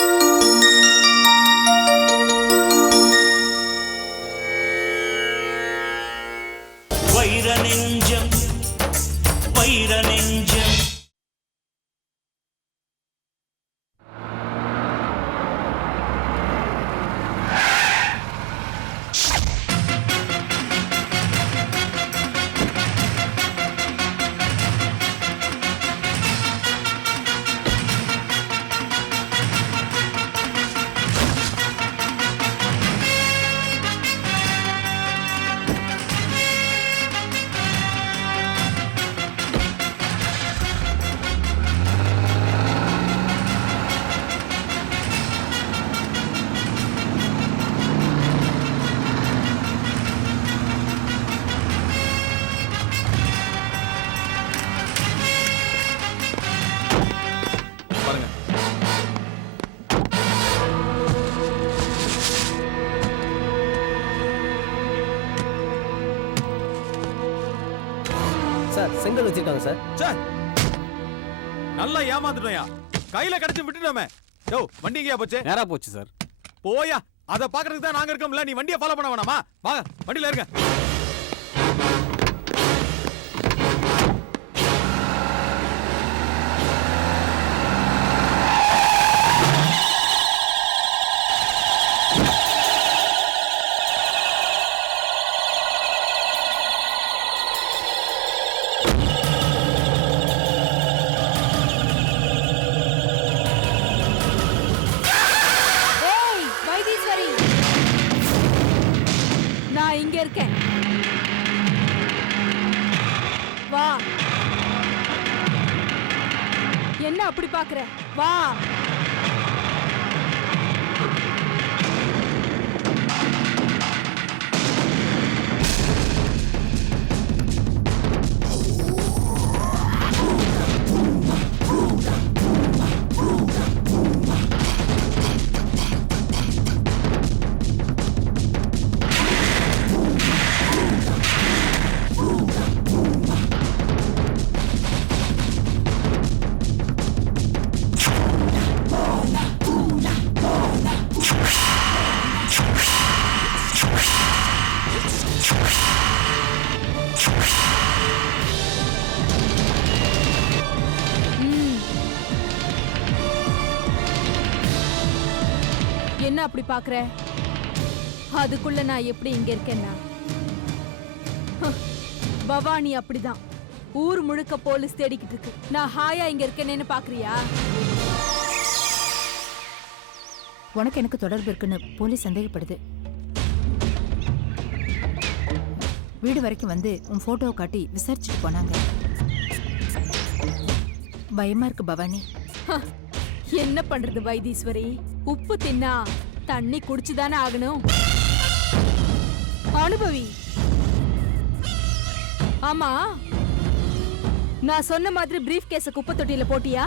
うん。செங்கல் வச்சிருக்காங்க சார். ச்சே! நல்லா ஏமாந்துட்டோயா கையில கிடைச்சு விட்டுட்டோமே. யோ வண்டி எங்கேயா போச்சு? நேரா போச்சு சார். போயா? அத பாக்குறதுக்கு தான் நாங்க இருக்கோம்ல. நீ வண்டியை ஃபாலோ பண்ண வேணாமா? வாங்க வண்டியில இருங்க. என்ன அப்படி பாக்குற அதுக்குள்ள நான் எப்படி இங்க இருக்கேன்னா? பவானி அப்படிதான். ஊர் முழுக்க போலீஸ் தேடிக்கிட்டு இருக்கு. நான் ஹாயா இங்க இருக்கேன்னு பாக்குறியா உனக்கு எனக்கு தொடர்பு இருக்குன்னு போலீஸ் சந்தேகப்படுது. வீடு வரைக்கும் வந்து உன் போட்டோவை காட்டி விசாரிச்சுட்டு போனாங்க. பயமா இருக்கு பவானி. என்ன பண்றது வைத்தீஸ்வரி? உப்பு தின்னா தண்ணி குடிச்சுதானே ஆகணும். அனுபவி. ஆமா. நான் சொன்ன மாதிரி பிரீஃப் கேஸ குப்பை தொட்டியில போட்டியா?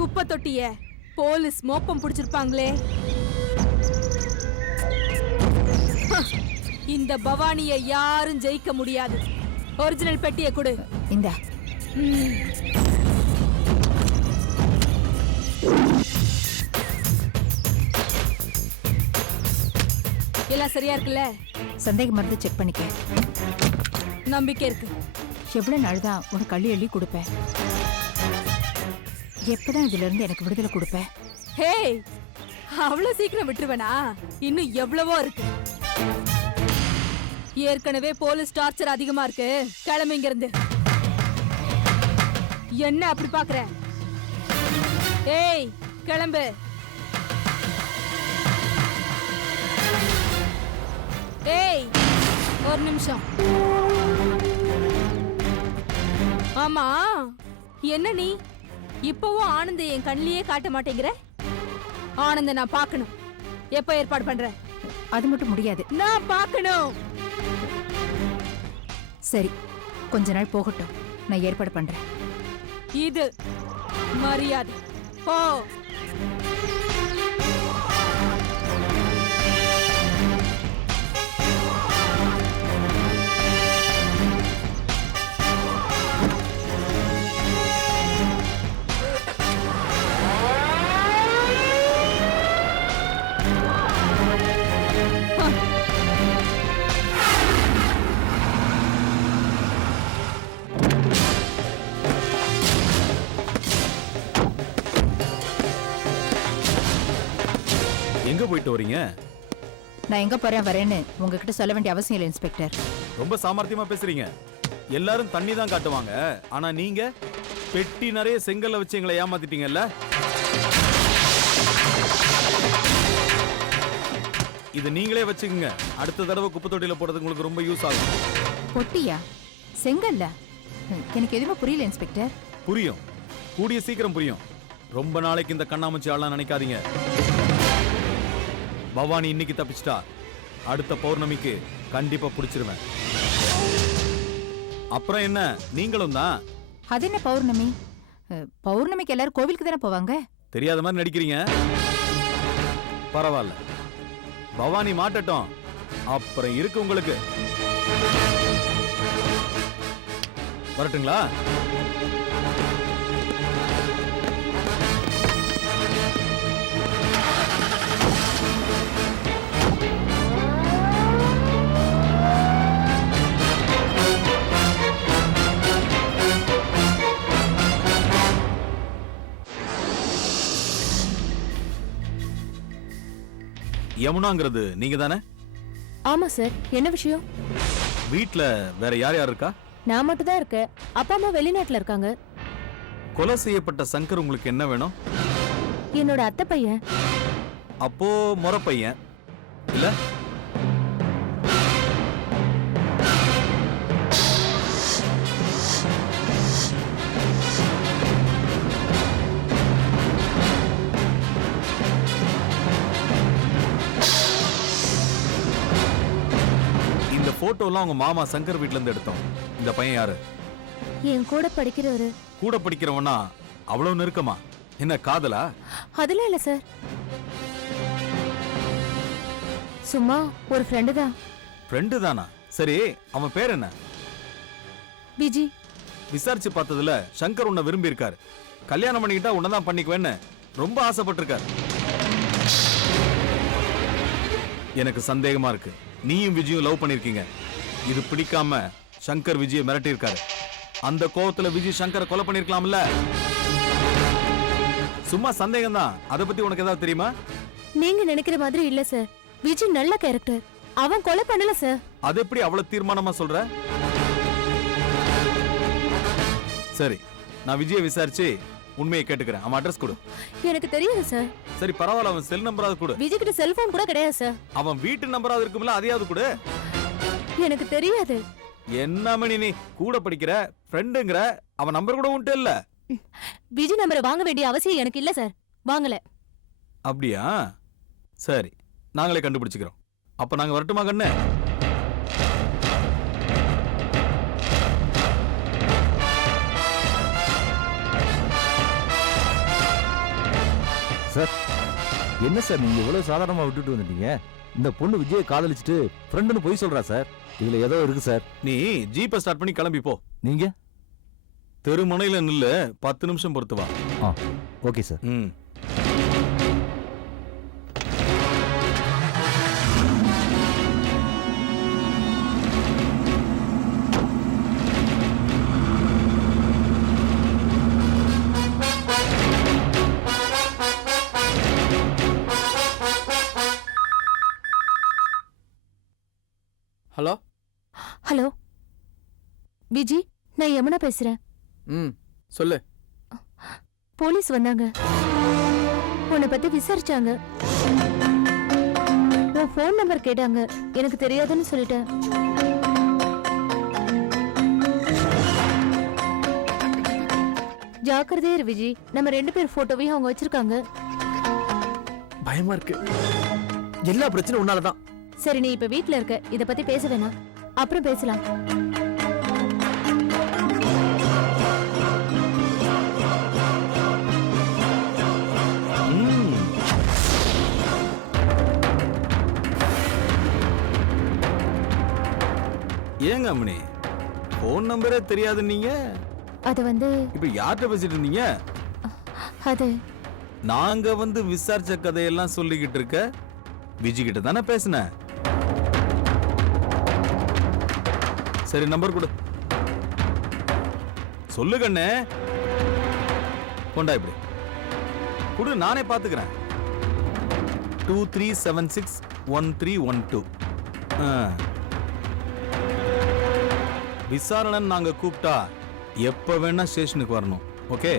குப்பை தொட்டிய போலீஸ் மோப்பம் பிடிச்சிருப்பாங்களே. இந்த பவானிய யாரும் ஜெயிக்க முடியாது. ஒரிஜினல் பெட்டியை கொடு. இந்தா. எல்லாம் சரியா இருக்குல்ல? சந்தேகம் மருந்து செக் பண்ணிக்க. நம்பிக்கை இருக்கு. எவ்வளவு நாள் தான் உனக்கு அள்ளி அள்ளி கொடுப்பேன் எப்பதான் இதுல இருந்து எனக்கு விடுதலை கொடுப்பேன் ஹே அவ்வளவு சீக்கிரம் விட்டுருவேனா? இன்னும் எவ்வளவோ இருக்கு. ஏற்கனவே போலீஸ் டார்ச்சர் அதிகமா இருக்கு. கிளம்பு இங்க இருந்து என்ன அப்படி பாக்குற? ஏய் கிளம்பு. ஏய் ஒரு நிமிஷம். ஆமா என்ன நீ? இப்பவும் ஆனந்த என் கண்ணிலேயே காட்ட மாட்டேங்கிற? ஆனந்த நான் பார்க்கணும். எப்ப ஏற்பாடு பண்ற? அது மட்டும் முடியாது. நான் பார்க்கணும். சரி கொஞ்ச நாள் போகட்டும். நான் ஏற்பாடு பண்றேன். இது மரியாதை. போ. போயிட்டு வரீங்க? நான் எங்க போறேன் வரேன்னு உங்ககிட்ட சொல்ல வேண்டிய அவசியம் இல்லை இன்ஸ்பெக்டர். ரொம்ப சாமர்த்தியமா பேசுறீங்க. எல்லாரும் தண்ணி தான் காட்டுவாங்க. ஆனா நீங்க பெட்டி நிறைய செங்கல்ல வச்சு எங்களை ஏமாத்திட்டீங்கல்ல? இது நீங்களே வச்சுக்கோங்க. அடுத்த தடவை குப்பை தொட்டியில போடுறதுக்கு உங்களுக்கு ரொம்ப யூஸ் ஆகும். பொட்டியா? செங்கல்ல? ஹம், எனக்கு எதுவுமே புரியல இன்ஸ்பெக்டர். புரியும். கூடிய சீக்கிரம் புரியும். ரொம்ப நாளைக்கு இந்த கண்ணாமூச்சி ஆளலாம் நினைக்காதீங்க. பவானி இன்னைக்கு தப்பிச்சிட்டா. அடுத்த பௌர்ணமிக்கு கண்டிப்பா பிடிச்சிருவேன். அப்புறம் என்ன? நீங்களும் தான். அது என்ன பௌர்ணமி? அஹ், பௌர்ணமிக்கு எல்லாரும் கோவிலுக்கு தானே போவாங்க? தெரியாத மாதிரி நடிக்கிறீங்க. பரவாயில்ல. பவானி மாட்டட்டும். அப்புறம் இருக்கு உங்களுக்கு. வரட்டுங்களா? யமுனாங்கிறது நீங்க தானே ஆமா சார். என்ன விஷயம்? வீட்ல வேற யார் யார் இருக்கா? நான் மட்டும் தான் இருக்கேன். அப்பா அம்மா வெளிநாட்டுல இருக்காங்க. கொலை செய்யப்பட்ட சங்கர் உங்களுக்கு என்ன வேணும்? என்னோட அத்தை பையன். அப்போ முறை பையன் இல்ல? போட்டோலாம் உங்க மாமா சங்கர் வீட்ல இருந்து எடுத்தோம். இந்த பையன் யாரு? என் கூட படிக்கிறவரு. கூட படிக்கிறவனா? அவ்வளவு நெருக்கமா? என்ன காதலா? அதெல்லாம் இல்ல சார். சும்மா ஒரு ஃப்ரெண்டு தான். ஃப்ரெண்டு தானா? சரி அவன் பேர் என்ன? விஜி விசாரிச்சு பார்த்ததுல சங்கர் உன்னை விரும்பி இருக்காரு கல்யாணம் பண்ணிக்கிட்டா உன்னை தான் பண்ணிக்குவேன்னு ரொம்ப ஆசைப்பட்டிருக்காரு. எனக்கு சந்தேகமா இருக்கு. நீயும் விஜயும் லவ் பண்ணிருக்கீங்க. இது பிடிக்காம சங்கர் விஜயை மிரட்டியிருக்காரு. அந்த கோவத்துல விஜய் சங்கரை கொலை பண்ணிருக்கலாம்ல சும்மா சந்தேகம் தான் அதை பத்தி உனக்கு ஏதாவது தெரியுமா? நீங்க நினைக்கிற மாதிரி இல்ல சார் விஜி நல்ல கேரக்டர் அவன் கொலை பண்ணல சார் அது எப்படி அவ்வளவு தீர்மானமா சொல்ற? சரி நான் விஜயை விசாரிச்சு உண்மையை கேட்டுக்கிறேன். அவன் அட்ரஸ் கொடு. எனக்கு தெரியாது சார் சரி பரவாயில்ல அவன் செல் நம்பராவது கொடு. விஜய் கிட்ட செல்போன் கூட கிடையாது சார் அவன் வீட்டு நம்பராவது இருக்கும்ல அதையாவது கொடு. எனக்கு தெரியாது. என்ன மணி நீ? கூட படிக்கிற ஃப்ரெண்டுங்கிற அவன் நம்பர் கூட உன்ட்டு இல்ல. விஜய் நம்பரை வாங்க வேண்டிய அவசியம் எனக்கு இல்ல சார் வாங்கல. அப்படியா? சரி நாங்களே கண்டுபிடிச்சுக்கிறோம். அப்ப நாங்க வரட்டுமா கண்ணு? சார் என்ன சார் நீங்க இவ்வளவு சாதாரணமா விட்டுட்டு வந்துட்டீங்க? இந்த பொண்ணு விஜயை காதலிச்சுட்டு ஃப்ரெண்டுன்னு போய் சொல்றா சார். இதுல ஏதோ இருக்கு சார். நீ ஜீப்பை ஸ்டார்ட் பண்ணி கிளம்பி போ. நீங்க? தெருமுனையில நில்லு பத்து நிமிஷம் பொறுத்து வா. ஆ ஓகே சார். ம். விஜி நான் யமுனா பேசுறேன். ம் சொல்லு. போலீஸ் வந்தாங்க. உன்னை பத்தி விசாரிச்சாங்க. உன் ஃபோன் நம்பர் கேட்டாங்க. எனக்கு தெரியாதுன்னு சொல்லிட்டேன். ஜாக்கிரதையா இரு விஜி நம்ம ரெண்டு பேர் போட்டோவையும் அவங்க வச்சிருக்காங்க. பயமா இருக்கு. எல்லா பிரச்சனையும் உன்னாலதான். சரி நீ இப்ப வீட்ல இருக்க. இத பத்தி பேச வேணாம். அப்புறம் பேசலாம். ஏங்க அம்மனி ஃபோன் நம்பரே தெரியாது நீங்க. அது வந்து இப்ப யார்கிட்ட பேசிட்டு இருந்தீங்க? அது நாங்க வந்து விசாரிச்ச கதையெல்லாம் சொல்லிக்கிட்டு இருக்க விஜி கிட்ட தானே பேசினேன் சரி நம்பர் கொடு. சொல்லு கண்ணே. கொண்டா இப்படி. கொடு நானே பாத்துக்கிறேன். Two three seven six one three one two விசாரணைன்னு நாங்கள் கூப்பிட்டா எப்போ வேணால் ஸ்டேஷனுக்கு வரணும். ஓகே?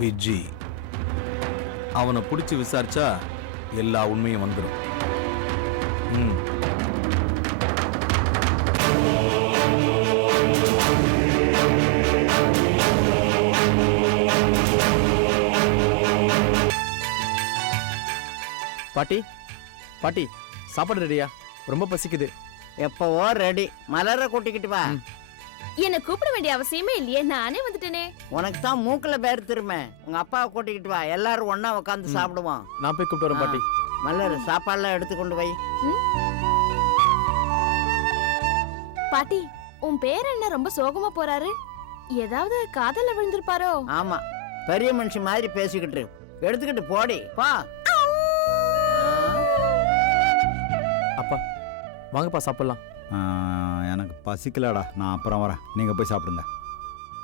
விஜி அவனை பிடிச்சி விசாரிச்சா எல்லா உண்மையும் வந்துடும் ம். பாட்டி பாட்டி சாப்பாடு ரெடியா? ரொம்ப பசிக்குது. எப்பவோ ரெடி மலர கூட்டிக்கிட்டு வா. என்ன கூப்பிட வேண்டிய அவசியமே இல்லையே நானே வந்துட்டேனே. உனக்கு தான் மூக்குல பேர் திரும்ப உங்க அப்பாவை கூட்டிக்கிட்டு வா. எல்லாரும் ஒண்ணா உட்காந்து சாப்பிடுவோம். நான் போய் கூப்பிட்டு வரேன் பாட்டி. மலர் சாப்பாடுலாம் எடுத்து கொண்டு வை. பாட்டி உன் பேர் என்ன? ரொம்ப சோகமா போறாரு. ஏதாவது காதல்ல விழுந்திருப்பாரோ? ஆமா. பெரிய மனுஷன் மாதிரி பேசிக்கிட்டு. எடுத்துக்கிட்டு போடி. பா. வாங்கப்பா சாப்பிடலாம். எனக்கு பசிக்கலடா. நான் அப்புறம் வரேன். நீங்கள் போய் சாப்பிடுங்க.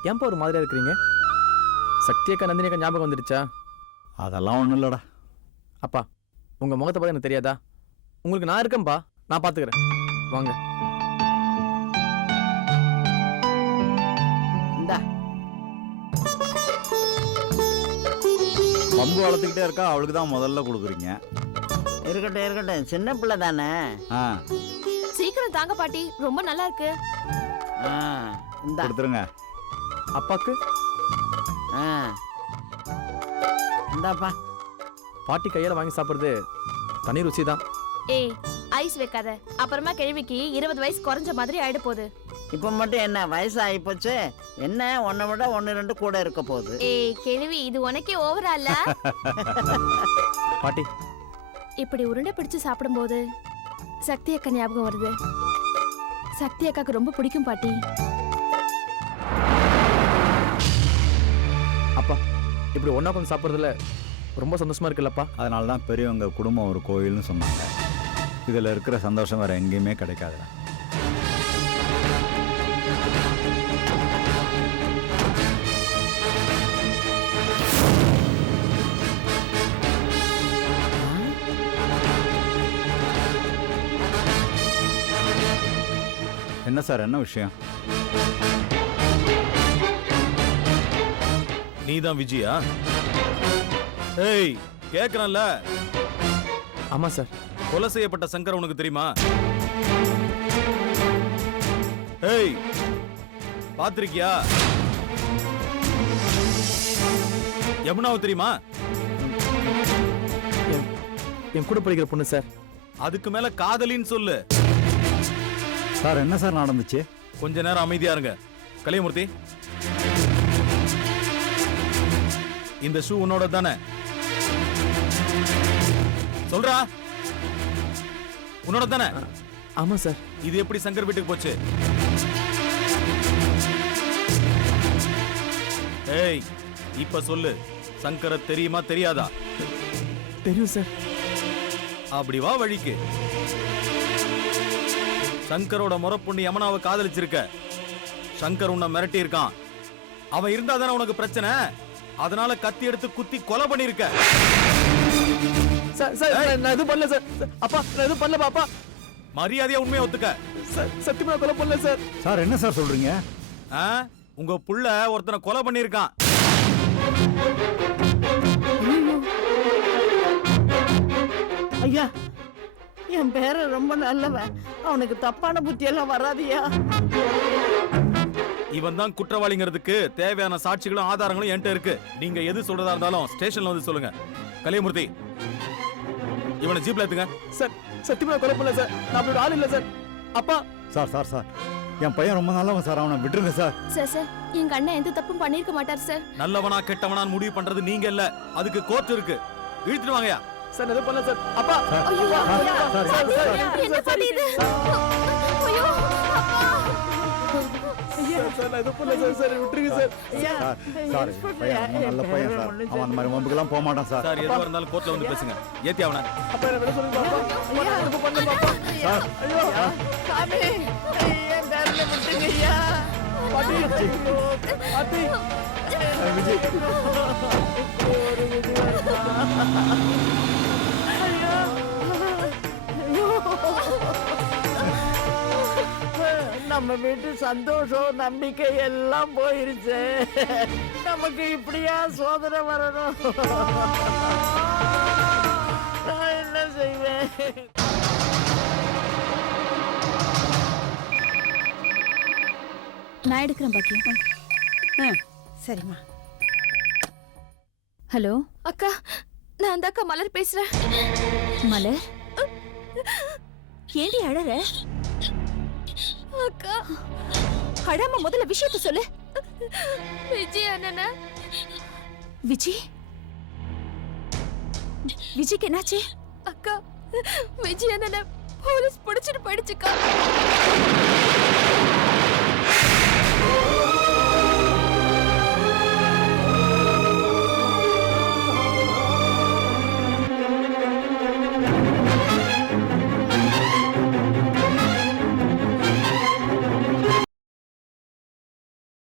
ஏன்பா ஒரு மாதிரியா இருக்கிறீங்க? சக்தி அக்கா நந்தினி அக்கா ஞாபகம் வந்துடுச்சா அதெல்லாம் ஒன்றும் இல்லைடா. அப்பா உங்க முகத்தை பார்த்து எனக்கு தெரியாதா? உங்களுக்கு நான் இருக்கேன்பா. நான் பாத்துக்கிறேன். வாங்க. இந்தா. பம்பு வளர்த்துக்கிட்டே இருக்கா அவளுக்கு தான் முதல்ல கொடுக்குறீங்க. இருக்கட்டும் இருக்கட்டும். சின்ன பிள்ளை தானே? ஆ. சீக்கிரம் தாங்க பாட்டி. ரொம்ப நல்லா இருக்கு. ஆ, இந்தா. கொடுத்துருங்க. அப்பாக்கு? ஆ. இந்தாப்பா. பாட்டி கையால வாங்கி சாப்பிடுறது தனி ருசி தான். ஏய் ஐஸ் வைக்காத. அப்புறமா கேள்விக்கு இருபது வயசு குறைஞ்ச மாதிரி ஆயிட போகுது. இப்போ மட்டும் என்ன வயசு ஆகிப்போச்சு என்ன உன்னை விட ஒன்று ரெண்டு கூட இருக்க போகுது. ஏய் கேள்வி இது உனக்கே ஓவரா இல்ல? பாட்டி இப்படி உருண்டை பிடிச்சு சாப்பிடும்போது சக்தி அக்கா ஞாபகம் வருது. சக்தி அக்காக்கு ரொம்ப பிடிக்கும் பாட்டி. அப்பா இப்படி ஒண்ணா கொஞ்சம் சாப்பிட்றதுல ரொம்ப சந்தோஷமா இருக்குல்லப்பா. அதனால தான் பெரியவங்க குடும்பம் ஒரு கோயில்னு சொன்னாங்க. இதில் இருக்கிற சந்தோஷம் வேறு எங்கேயுமே கிடைக்காதுடா. என்ன சார் என்ன விஷயம்? நீதான் விஜயா? ஏய் கேக்குறேன்ல. ஆமா சார். கொலை செய்யப்பட்ட சங்கர் உனக்கு தெரியுமா? ஏய் பாத்திருக்கியா? யமுனாவை தெரியுமா? என் என் கூட படிக்கிற பொண்ணு சார். அதுக்கு மேல காதலின்னு சொல்லு. சார் என்ன சார் நடந்துச்சு? கொஞ்ச நேரம் அமைதியா இருங்க. கலியமூர்த்தி. இந்த ஷூ உன்னோட தானே? சொல்றா. உன்னோட தானே? ஆமா சார். இது எப்படி சங்கர் வீட்டுக்கு போச்சு? ஏய் இப்ப சொல்லு. சங்கர தெரியுமா தெரியாதா? தெரியும் சார். அப்படி வா வழிக்கு. சங்கரோட முறப்பொண்ணு யமுனாவை காதலிச்சிருக்க. சங்கர் உன்னை மிரட்டி இருக்கான் அவன் இருந்தா தானே உனக்கு பிரச்சனை? அதனால கத்தி எடுத்து குத்தி கொலை பண்ணிருக்க சார் சார் நான் எதுவும் பண்ணல சார். அப்பா நான் எதுவும் பண்ணலப்பா அப்பா மரியாதையா உண்மையை ஒத்துக்க. சார் சத்தியமா நான் கொலை பண்ணல சார். சார் என்ன சார் சொல்கிறீங்க ஆ? உங்க புள்ள ஒருத்தனை கொலை பண்ணிருக்கான் ஐயா என் பேர ரொம்ப நல்லவன். அவனுக்கு தப்பான புத்தியெல்லாம் வராதியா? இவன் தான் குற்றவாளிங்கிறதுக்கு தேவையான சாட்சிகளும் ஆதாரங்களும் என்கிட்ட இருக்கு. நீங்க எது சொல்றதா இருந்தாலும் ஸ்டேஷன்ல வந்து சொல்லுங்க. கலியமூர்த்தி இவனை ஜீப்ல ஏத்துங்க. சார் சத்தியமா கொலை பண்ணல சார். நான் அப்படி ஒரு ஆள் இல்ல சார். அப்பா. Sir sir sir. என் பையன் ரொம்ப நல்லவன் சார். அவனை விட்டுருங்க சார். சார் சார் எங்க அண்ணன் எந்த தப்பும் பண்ணிருக்க மாட்டார் சார். நல்லவனா கெட்டவனான்னு முடிவு பண்றது நீங்க இல்ல. அதுக்கு கோர்ட் இருக்கு. இழுத்துட்டு வாங்கயா சார் எதுவும் பண்ணல சார் அப்பா சார், சார், சார், போக மாட்டான் சார் சார் எதுவா இருந்தாலும் கோர்ட்ல வந்து பேசுங்க ஏத்தி அவனை அப்பா என்ன சொல்லுங்க அப்பா சார் ஐயோ சாமி ஐயா நம்ம வீட்டு சந்தோஷம் நம்பிக்கை எல்லாம் போயிருச்சு. நமக்கு இப்படியா சோதனை வரணும்? நான் என்ன செய்வேன்? நான் எடுக்கிறேன் பாக்கியம் சரிம்மா. ஹலோ? அக்கா நான் அந்த அக்கா மலர் பேசுறேன். மலர்? ஏண்டி அழற? அக்கா அழாம முதல்ல விஷயத்த சொல்லு. விஜய் அண்ணன. விஜய் விஜய்க்கு என்னாச்சு? அக்கா விஜய் அண்ணன போலீஸ் பிடிச்சிட்டு போயிடுச்சுக்கா.